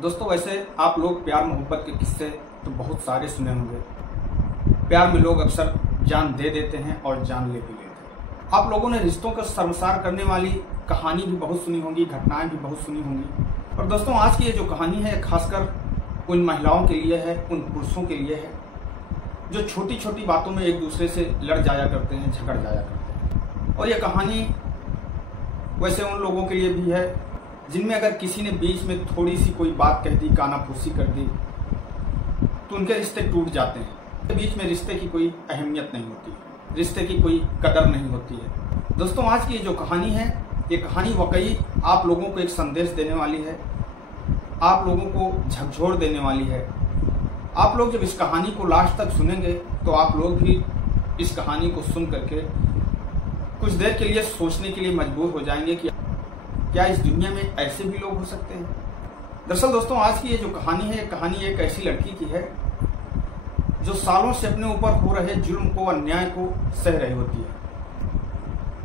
दोस्तों वैसे आप लोग प्यार मोहब्बत के किस्से तो बहुत सारे सुने होंगे। प्यार में लोग अक्सर जान दे देते हैं और जान ले भी लेते हैं। आप लोगों ने रिश्तों का शर्मसार करने वाली कहानी भी बहुत सुनी होंगी, घटनाएं भी बहुत सुनी होंगी। और दोस्तों आज की ये जो कहानी है खासकर उन महिलाओं के लिए है, उन पुरुषों के लिए है जो छोटी छोटी बातों में एक दूसरे से लड़ जाया करते हैं, झगड़ जाया करते हैं। और ये कहानी वैसे उन लोगों के लिए भी है जिनमें अगर किसी ने बीच में थोड़ी सी कोई बात कह दी, कानाफूसी कर दी, तो उनके रिश्ते टूट जाते हैं। बीच में रिश्ते की कोई अहमियत नहीं होती, रिश्ते की कोई कदर नहीं होती है। दोस्तों आज की ये जो कहानी है, ये कहानी वाकई आप लोगों को एक संदेश देने वाली है, आप लोगों को झकझोर देने वाली है। आप लोग जब इस कहानी को लास्ट तक सुनेंगे तो आप लोग भी इस कहानी को सुन करके कुछ देर के लिए सोचने के लिए मजबूर हो जाएंगे कि क्या इस दुनिया में ऐसे भी लोग हो सकते हैं। दरअसल दोस्तों आज की ये जो कहानी है, ये कहानी एक ऐसी लड़की की है जो सालों से अपने ऊपर हो रहे जुल्म को, अन्याय को सह रही होती है।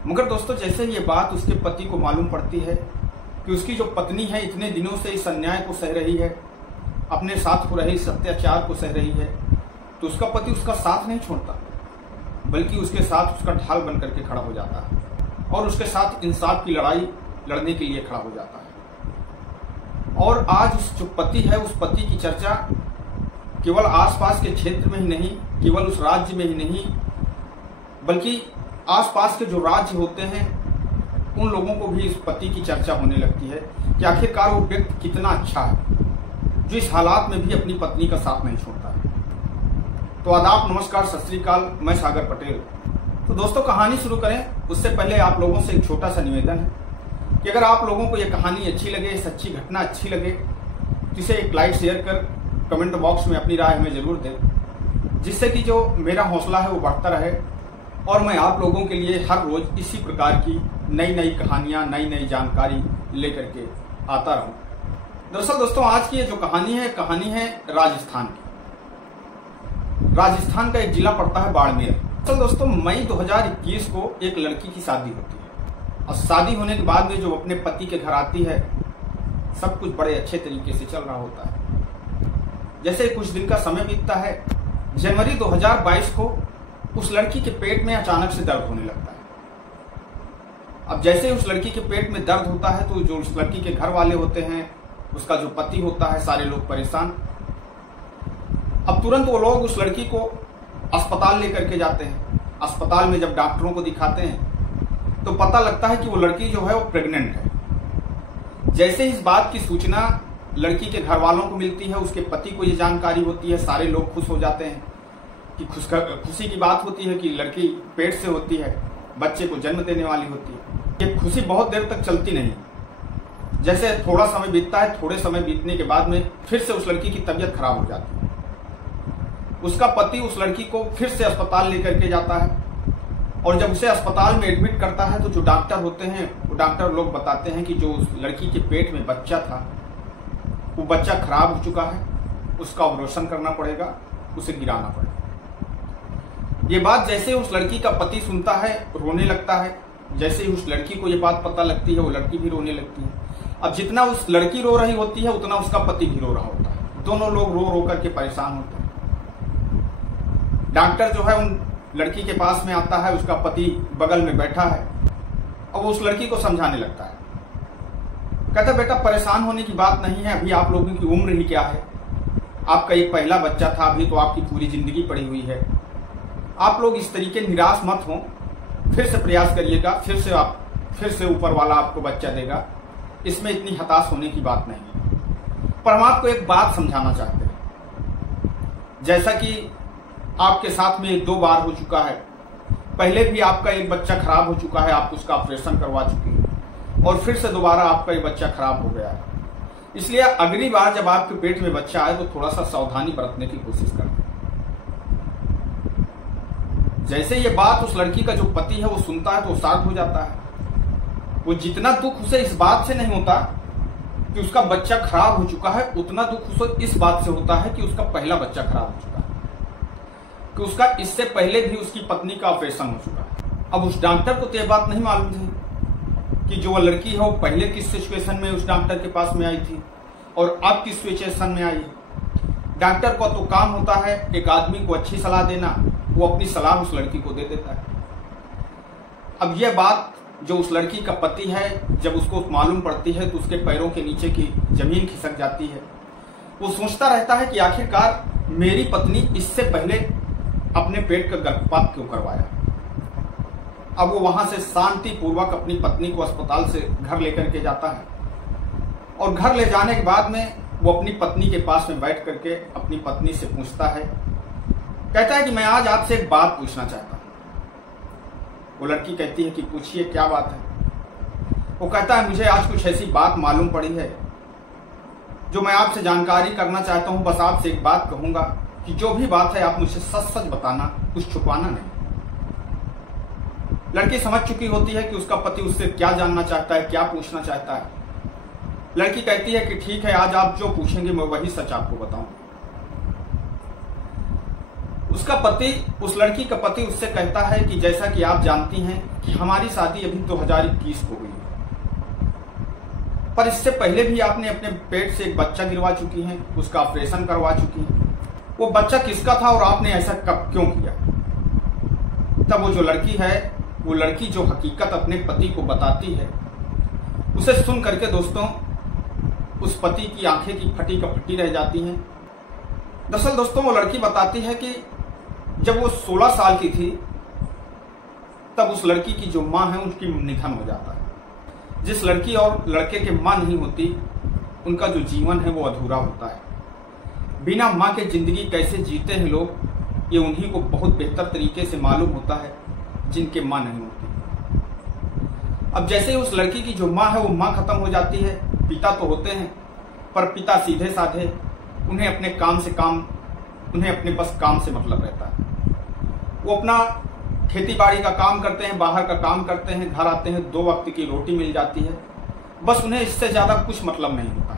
मगर दोस्तों जैसे ये बात उसके पति को मालूम पड़ती है कि उसकी जो पत्नी है इतने दिनों से इस अन्याय को सह रही है, अपने साथ हो रहे इस अत्याचार को सह रही है, तो उसका पति उसका साथ नहीं छोड़ता, बल्कि उसके साथ उसका ढाल बन करके खड़ा हो जाता है और उसके साथ इंसाफ की लड़ाई लड़ने के लिए खड़ा हो जाता है। और आज उस जो पति है, उस पति की चर्चा केवल आसपास के क्षेत्र में ही नहीं, केवल उस राज्य में ही नहीं, बल्कि आसपास के जो राज्य होते हैं उन लोगों को भी इस पति की चर्चा होने लगती है कि आखिरकार वो व्यक्ति कितना अच्छा है जो इस हालात में भी अपनी पत्नी का साथ नहीं छोड़ता है। तो आदाब, नमस्कार, सत श्री अकाल, मैं सागर पटेल। तो दोस्तों कहानी शुरू करें उससे पहले आप लोगों से एक छोटा सा निवेदन है कि अगर आप लोगों को यह कहानी अच्छी लगे, सच्ची घटना अच्छी लगे, तो इसे एक लाइक शेयर कर कमेंट बॉक्स में अपनी राय हमें जरूर दें, जिससे कि जो मेरा हौसला है वो बढ़ता रहे और मैं आप लोगों के लिए हर रोज इसी प्रकार की नई नई कहानियां, नई नई जानकारी लेकर के आता रहूं। दरअसल दोस्तों आज की ये जो कहानी है राजस्थान की। राजस्थान का एक जिला पड़ता है बाड़मेर। तो दोस्तों मई 2021 को एक लड़की की शादी होती है और शादी होने के बाद में जो अपने पति के घर आती है, सब कुछ बड़े अच्छे तरीके से चल रहा होता है। जैसे कुछ दिन का समय बीतता है, जनवरी 2022 को उस लड़की के पेट में अचानक से दर्द होने लगता है। अब जैसे उस लड़की के पेट में दर्द होता है तो जो उस लड़की के घर वाले होते हैं, उसका जो पति होता है, सारे लोग परेशान। अब तुरंत वो लोग उस लड़की को अस्पताल लेकर के जाते हैं। अस्पताल में जब डॉक्टरों को दिखाते हैं तो पता लगता है कि वो लड़की जो है वो प्रेग्नेंट है। जैसे इस बात की सूचना लड़की के घर वालों को मिलती है, उसके पति को ये जानकारी होती है, सारे लोग खुश हो जाते हैं कि खुशी की बात होती है कि लड़की पेट से होती है, बच्चे को जन्म देने वाली होती है। ये खुशी बहुत देर तक चलती नहीं। जैसे थोड़ा समय बीतता है, थोड़े समय बीतने के बाद में फिर से उस लड़की की तबीयत खराब हो जाती है। उसका पति उस लड़की को फिर से अस्पताल लेकर के जाता है और जब उसे अस्पताल में एडमिट करता है तो जो डॉक्टर होते हैं वो डॉक्टर लोग बताते हैं कि जो उस लड़की के पेट में बच्चा था वो बच्चा खराब हो चुका है, उसका ऑपरेशन करना पड़ेगा, उसे गिराना पड़ेगा। ये बात जैसे उस लड़की का पति सुनता है, रोने लगता है। जैसे ही उस लड़की को ये बात पता लगती है, वो लड़की भी रोने लगती है। अब जितना उस लड़की रो रही होती है उतना उसका पति भी रो रहा होता है। दोनों लोग रो रो करके परेशान होते हैं। डॉक्टर जो है उन लड़की के पास में आता है, उसका पति बगल में बैठा है और वो उस लड़की को समझाने लगता है। कहता बेटा परेशान होने की बात नहीं है, अभी आप लोगों की उम्र ही क्या है, आपका एक पहला बच्चा था, अभी तो आपकी पूरी जिंदगी पड़ी हुई है। आप लोग इस तरीके निराश मत हो, फिर से प्रयास करिएगा, फिर से ऊपर वाला आपको बच्चा देगा, इसमें इतनी हताश होने की बात नहीं है। पर हम आपको एक बात समझाना चाहते हैं। जैसा कि आपके साथ में 2 बार हो चुका है, पहले भी आपका एक बच्चा खराब हो चुका है, आप उसका ऑपरेशन करवा चुके हैं और फिर से दोबारा आपका एक बच्चा खराब हो गया है। इसलिए अगली बार जब आपके पेट में बच्चा आए तो थोड़ा सा सावधानी बरतने की कोशिश करें। जैसे ये बात उस लड़की का जो पति है वो सुनता है तो वो शांत हो जाता है। वो जितना दुख उसे इस बात से नहीं होता कि उसका बच्चा खराब हो चुका है, उतना दुख उसे इस बात से होता है कि उसका पहला बच्चा खराब हो चुका है, कि उसका इससे पहले भी उसकी पत्नी का ऑपरेशन हो चुका है। अब उस डॉक्टर को तो यह बात नहीं मालूम थी कि जो वो लड़की है वो पहले किस सिचुएशन में उस डॉक्टर के पास में आई थी, और आप किस सिचुएशन में आई। डॉक्टर का तो काम होता है एक आदमी को अच्छी सलाह देना, वो अपनी सलाह उस लड़की को दे देता है। अब यह बात जो उस लड़की का पति है जब उसको मालूम पड़ती है तो उसके पैरों के नीचे की जमीन खिसक जाती है। वो सोचता रहता है कि आखिरकार मेरी पत्नी इससे पहले अपने पेट का गर्भपात क्यों करवाया। अब वो वहां से शांति पूर्वक अपनी पत्नी को अस्पताल से घर लेकर के जाता है और घर ले जाने के बाद में वो अपनी पत्नी के पास में बैठ करके अपनी पत्नी से पूछता है, कहता है कि मैं आज आपसे एक बात पूछना चाहता हूं। वो लड़की कहती है कि पूछिए क्या बात है। वो कहता है मुझे आज कुछ ऐसी बात मालूम पड़ी है जो मैं आपसे जानकारी करना चाहता हूं। बस आपसे एक बात कहूंगा कि जो भी बात है आप मुझे सच सच बताना, कुछ छुपाना नहीं। लड़की समझ चुकी होती है कि उसका पति उससे क्या जानना चाहता है, क्या पूछना चाहता है। लड़की कहती है कि ठीक है, आज आप जो पूछेंगे मैं वही सच आपको बताऊंगा। उसका पति, उस लड़की का पति उससे कहता है कि जैसा कि आप जानती हैं कि हमारी शादी अभी 2021 को हुई है, पर इससे पहले भी आपने अपने पेट से एक बच्चा गिरवा चुकी हैं, उसका ऑपरेशन करवा चुकी हैं। वो बच्चा किसका था और आपने ऐसा कब क्यों किया। तब वो जो लड़की है, वो लड़की जो हकीकत अपने पति को बताती है, उसे सुन करके दोस्तों उस पति की आंखें की फटी का फटी रह जाती हैं। दरअसल दोस्तों वो लड़की बताती है कि जब वो 16 साल की थी तब उस लड़की की जो माँ है उनकी निधन हो जाता है। जिस लड़की और लड़के के माँ नहीं होती उनका जो जीवन है वो अधूरा होता है। बिना माँ के जिंदगी कैसे जीते हैं लोग, ये उन्हीं को बहुत बेहतर तरीके से मालूम होता है जिनके माँ नहीं होती। अब जैसे ही उस लड़की की जो माँ है वो माँ खत्म हो जाती है, पिता तो होते हैं पर पिता सीधे साधे, उन्हें अपने काम से काम, उन्हें अपने बस काम से मतलब रहता है। वो अपना खेती बाड़ी का काम करते हैं, बाहर का काम करते हैं, घर आते हैं, 2 वक्त की रोटी मिल जाती है, बस उन्हें इससे ज्यादा कुछ मतलब नहीं होता।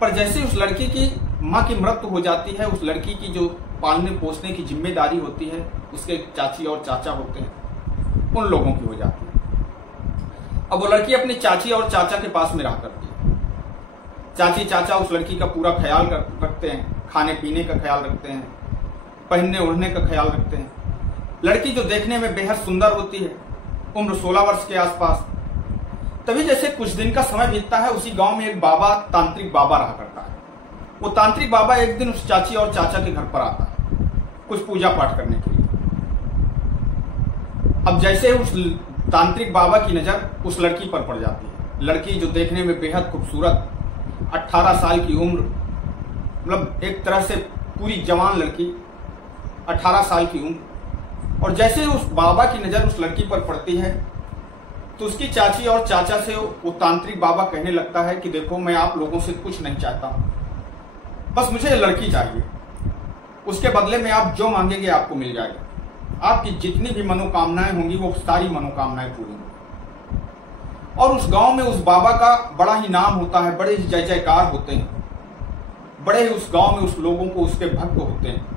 पर जैसे उस लड़की की माँ की मृत्यु हो जाती है, उस लड़की की जो पालने पोसने की जिम्मेदारी होती है उसके चाची और चाचा होते हैं, उन लोगों की हो जाती है। अब वो लड़की अपनी चाची और चाचा के पास में रहा करती है। चाची चाचा उस लड़की का पूरा ख्याल रखते हैं, खाने पीने का ख्याल रखते हैं, पहनने ओढ़ने का ख्याल रखते हैं। लड़की जो देखने में बेहद सुंदर होती है, उम्र 16 वर्ष के आसपास। तभी जैसे कुछ दिन का समय बीतता है, उसी गांव में एक बाबा, तांत्रिक बाबा रहा करता है। वो तांत्रिक बाबा एक दिन उस चाची और चाचा के घर पर आता है कुछ पूजा पाठ करने के लिए। अब जैसे उस तांत्रिक बाबा की नजर उस लड़की पर पड़ जाती है। लड़की जो देखने में बेहद खूबसूरत, 18 साल की उम्र, मतलब एक तरह से पूरी जवान लड़की, 18 साल की उम्र। और जैसे उस बाबा की नजर उस लड़की पर पड़ती है तो उसकी चाची और चाचा से वो तांत्रिक बाबा कहने लगता है कि देखो मैं आप लोगों से कुछ नहीं चाहता, बस मुझे लड़की चाहिए, उसके बदले में आप जो मांगेंगे आपको मिल जाएगा। आपकी जितनी भी मनोकामनाएं होंगी वो सारी मनोकामनाएं पूरी होंगी। और उस गांव में उस बाबा का बड़ा ही नाम होता है, बड़े ही जय जयकार होते हैं, बड़े ही उस गांव में उस लोगों को उसके भक्त होते हैं।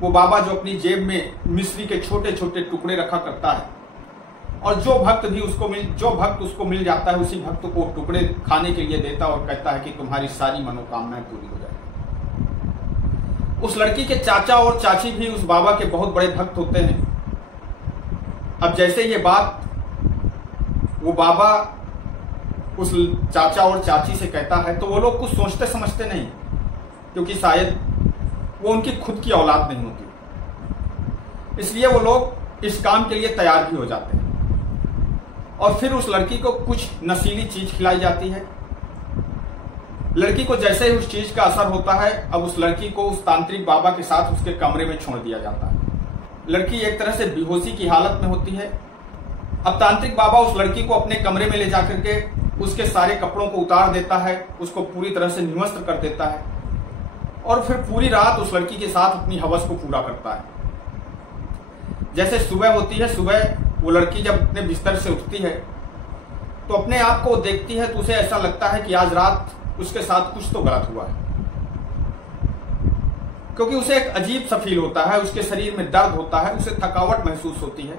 वो बाबा जो अपनी जेब में मिश्री के छोटे छोटे टुकड़े रखा करता है और जो भक्त उसको मिल जाता है उसी भक्त को टुकड़े खाने के लिए देता और कहता है कि तुम्हारी सारी मनोकामनाएं पूरी हो जाएगी। उस लड़की के चाचा और चाची भी उस बाबा के बहुत बड़े भक्त होते हैं। अब जैसे ये बात वो बाबा उस चाचा और चाची से कहता है तो वो लोग कुछ सोचते समझते नहीं, क्योंकि शायद वो उनकी खुद की औलाद नहीं होती, इसलिए वो लोग इस काम के लिए तैयार भी हो जाते हैं। और फिर उस लड़की को कुछ नशीली चीज खिलाई जाती है। लड़की को जैसे ही उस चीज का असर होता है, अब उस लड़की को उस तांत्रिक बाबा के साथ उसके कमरे में छोड़ दिया जाता है। लड़की एक तरह से बेहोशी की हालत में होती है। अब तांत्रिक बाबा उस लड़की को अपने कमरे में ले जाकर के उसके सारे कपड़ों को उतार देता है, उसको पूरी तरह से निवस्त्र कर देता है और फिर पूरी रात उस लड़की के साथ अपनी हवस को पूरा करता है। जैसे सुबह होती है, सुबह वो लड़की जब अपने बिस्तर से उठती है तो अपने आप को देखती है तो उसे ऐसा लगता है कि आज रात उसके साथ कुछ तो गलत हुआ है, क्योंकि उसे एक अजीब सा फील होता है, उसके शरीर में दर्द होता है, उसे थकावट महसूस होती है।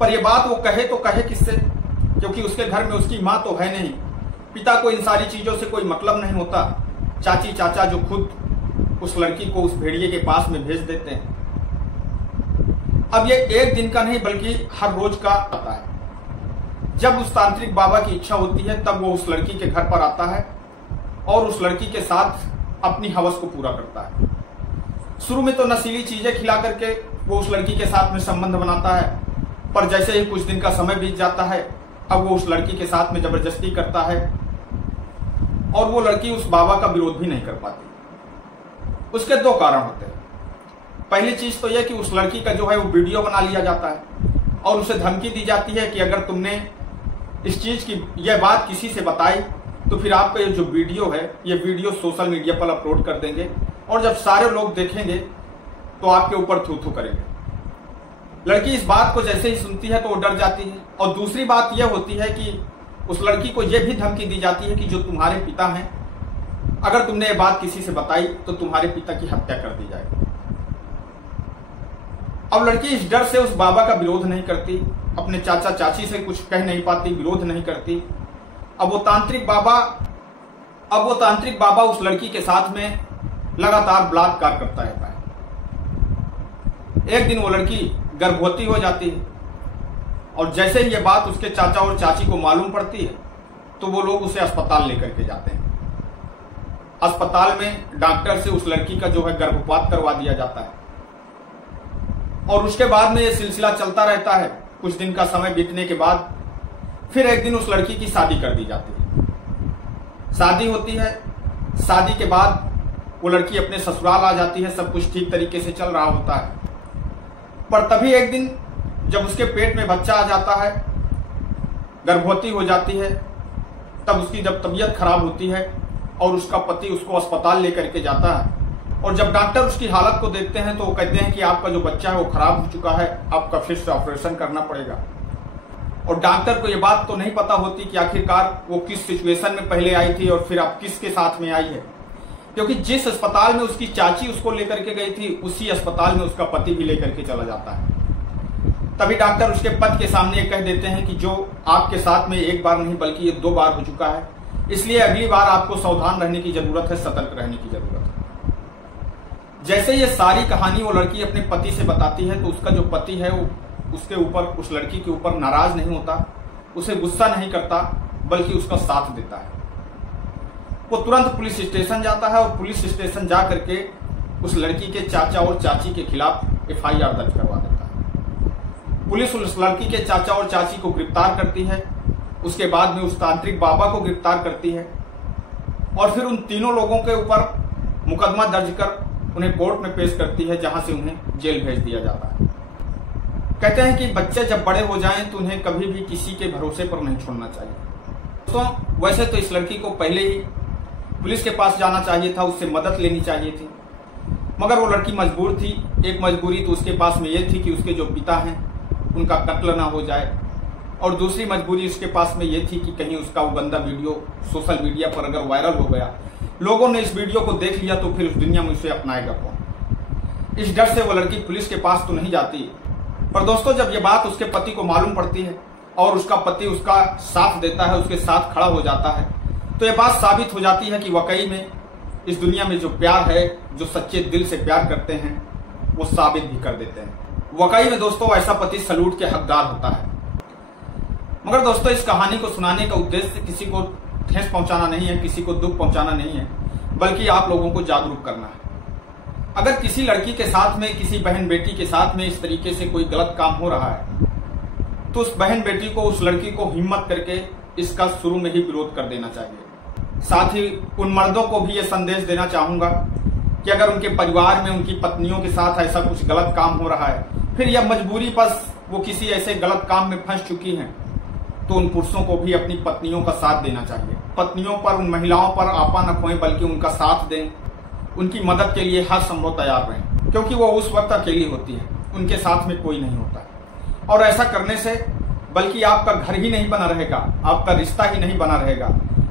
पर यह बात वो कहे तो कहे किससे, क्योंकि उसके घर में उसकी माँ तो है नहीं, पिता को इन सारी चीजों से कोई मतलब नहीं होता। चाची चाचा जो खुद उस लड़की को उस भेड़िए के पास में भेज देते हैं। अब ये एक दिन का नहीं बल्कि हर रोज का आता है। जब उस तांत्रिक बाबा की इच्छा होती है तब वो उस लड़की के घर पर आता है और उस लड़की के साथ अपनी हवस को पूरा करता है। शुरू में तो नशीली चीजें खिला करके वो उस लड़की के साथ में संबंध बनाता है, पर जैसे ही कुछ दिन का समय बीत जाता है अब वो उस लड़की के साथ में जबरदस्ती करता है और वो लड़की उस बाबा का विरोध भी नहीं कर पाती। उसके दो कारण होते हैं। पहली चीज तो यह कि उस लड़की का जो है वो वीडियो बना लिया जाता है और उसे धमकी दी जाती है कि अगर तुमने इस चीज की यह बात किसी से बताई तो फिर आपका ये जो वीडियो है ये वीडियो सोशल मीडिया पर अपलोड कर देंगे और जब सारे लोग देखेंगे तो आपके ऊपर थू थू करेंगे। लड़की इस बात को जैसे ही सुनती है तो वो डर जाती है। और दूसरी बात यह होती है कि उस लड़की को यह भी धमकी दी जाती है कि जो तुम्हारे पिता हैं, अगर तुमने ये बात किसी से बताई तो तुम्हारे पिता की हत्या कर दी जाएगी। अब लड़की इस डर से उस बाबा का विरोध नहीं करती, अपने चाचा चाची से कुछ कह नहीं पाती, विरोध नहीं करती। अब वो तांत्रिक बाबा उस लड़की के साथ में लगातार बलात्कार करता रहता है। एक दिन वो लड़की गर्भवती हो जाती है और जैसे ही ये बात उसके चाचा और चाची को मालूम पड़ती है तो वो लोग उसे अस्पताल लेकर के जाते हैं। अस्पताल में डॉक्टर से उस लड़की का जो है गर्भपात करवा दिया जाता है और उसके बाद में ये सिलसिला चलता रहता है। कुछ दिन का समय बीतने के बाद फिर एक दिन उस लड़की की शादी कर दी जाती है। शादी होती है, शादी के बाद वो लड़की अपने ससुराल आ जाती है। सब कुछ ठीक तरीके से चल रहा होता है, पर तभी एक दिन जब उसके पेट में बच्चा आ जाता है, गर्भवती हो जाती है, तब उसकी जब तबीयत खराब होती है और उसका पति उसको अस्पताल लेकर के जाता है और जब डॉक्टर उसकी हालत को देखते हैं तो वो कहते हैं कि आपका जो बच्चा है वो खराब हो चुका है, आपका फिर से ऑपरेशन करना पड़ेगा। और डॉक्टर को ये बात तो नहीं पता होती कि आखिरकार वो किस सिचुएशन में पहले आई थी और फिर अब किसके साथ में आई है, क्योंकि जिस अस्पताल में उसकी चाची उसको लेकर के गई थी उसी अस्पताल में उसका पति भी लेकर के चला जाता है। तभी डॉक्टर उसके पति के सामने कह देते हैं कि जो आपके साथ में एक बार नहीं बल्कि ये 2 बार हो चुका है, इसलिए अगली बार आपको सावधान रहने की जरूरत है, सतर्क रहने की जरूरत है। जैसे ये सारी कहानी वो लड़की अपने पति से बताती है तो उसका जो पति है वो उसके ऊपर, उस लड़की के ऊपर नाराज नहीं होता, उसे गुस्सा नहीं करता, बल्कि उसका साथ देता है। वो तुरंत पुलिस स्टेशन जाता है और पुलिस स्टेशन जा करके उस लड़की के चाचा और चाची के खिलाफ FIR दर्ज करवा देता है। पुलिस उस लड़की के चाचा और चाची को गिरफ्तार करती है, उसके बाद में उस तांत्रिक बाबा को गिरफ्तार करती है और फिर उन तीनों लोगों के ऊपर मुकदमा दर्ज कर उन्हें कोर्ट में पेश करती है, जहां से उन्हें जेल भेज दिया जाता है। कहते हैं कि बच्चे जब बड़े हो जाएं तो उन्हें कभी भी किसी के भरोसे पर नहीं छोड़ना चाहिए। तो वैसे तो इस लड़की को पहले ही पुलिस के पास जाना चाहिए था, उससे मदद लेनी चाहिए थी, मगर वो लड़की मजबूर थी। एक मजबूरी तो उसके पास में ये थी कि उसके जो पिता हैं उनका कत्ल ना हो जाए और दूसरी मजबूरी उसके पास में ये थी कि कहीं उसका वो गंदा वीडियो सोशल मीडिया पर अगर वायरल हो गया, लोगों ने इस वीडियो को देख लिया तो फिर उस दुनिया में उसे अपनाएगा कौन। इस डर से वो लड़की पुलिस के पास तो नहीं जाती। पर दोस्तों, जब ये बात उसके पति को मालूम पड़ती है और उसका पति उसका साथ देता है, उसके साथ खड़ा हो जाता है, तो ये बात साबित हो जाती है कि वाकई में इस दुनिया में जो प्यार है, जो सच्चे दिल से प्यार करते हैं, वो साबित भी कर देते हैं। वाकई में दोस्तों ऐसा पति सलूट के हकदार होता है। मगर दोस्तों, इस कहानी को सुनाने का उद्देश्य किसी को ठेस पहुंचाना नहीं है, किसी को दुख पहुंचाना नहीं है, बल्कि आप लोगों को जागरूक करना है। अगर किसी लड़की के साथ में, किसी बहन बेटी के साथ में इस तरीके से कोई गलत काम हो रहा है तो उस बहन बेटी को, उस लड़की को हिम्मत करके इसका शुरू में ही विरोध कर देना चाहिए। साथ ही उन मर्दों को भी ये संदेश देना चाहूंगा कि अगर उनके परिवार में उनकी पत्नियों के साथ ऐसा कुछ गलत काम हो रहा है, फिर यह मजबूरी बस वो किसी ऐसे गलत काम में फंस चुकी हैं, तो उन पुरुषों को भी अपनी पत्नियों का साथ देना चाहिए। पत्नियों पर, उन महिलाओं पर आपा न खोएं, बल्कि उनका साथ दें, उनकी मदद के लिए हर संभव तैयार रहें, क्योंकि वो उस वक्त अकेली होती है, उनके साथ में कोई नहीं होता। और ऐसा करने से बल्कि आपका घर ही नहीं बना रहेगा, आपका रिश्ता ही नहीं बना रहेगा,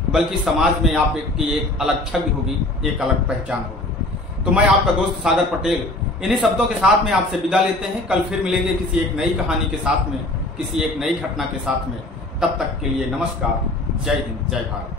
बल्कि समाज में आपकी एक अलग छवि होगी, एक अलग पहचान होगी। तो मैं आपका दोस्त सागर पटेल इन्हीं शब्दों के साथ में आपसे विदा लेते हैं। कल फिर मिलेंगे किसी एक नई कहानी के साथ में, किसी एक नई घटना के साथ में। तब तक के लिए नमस्कार, जय हिंद, जय भारत।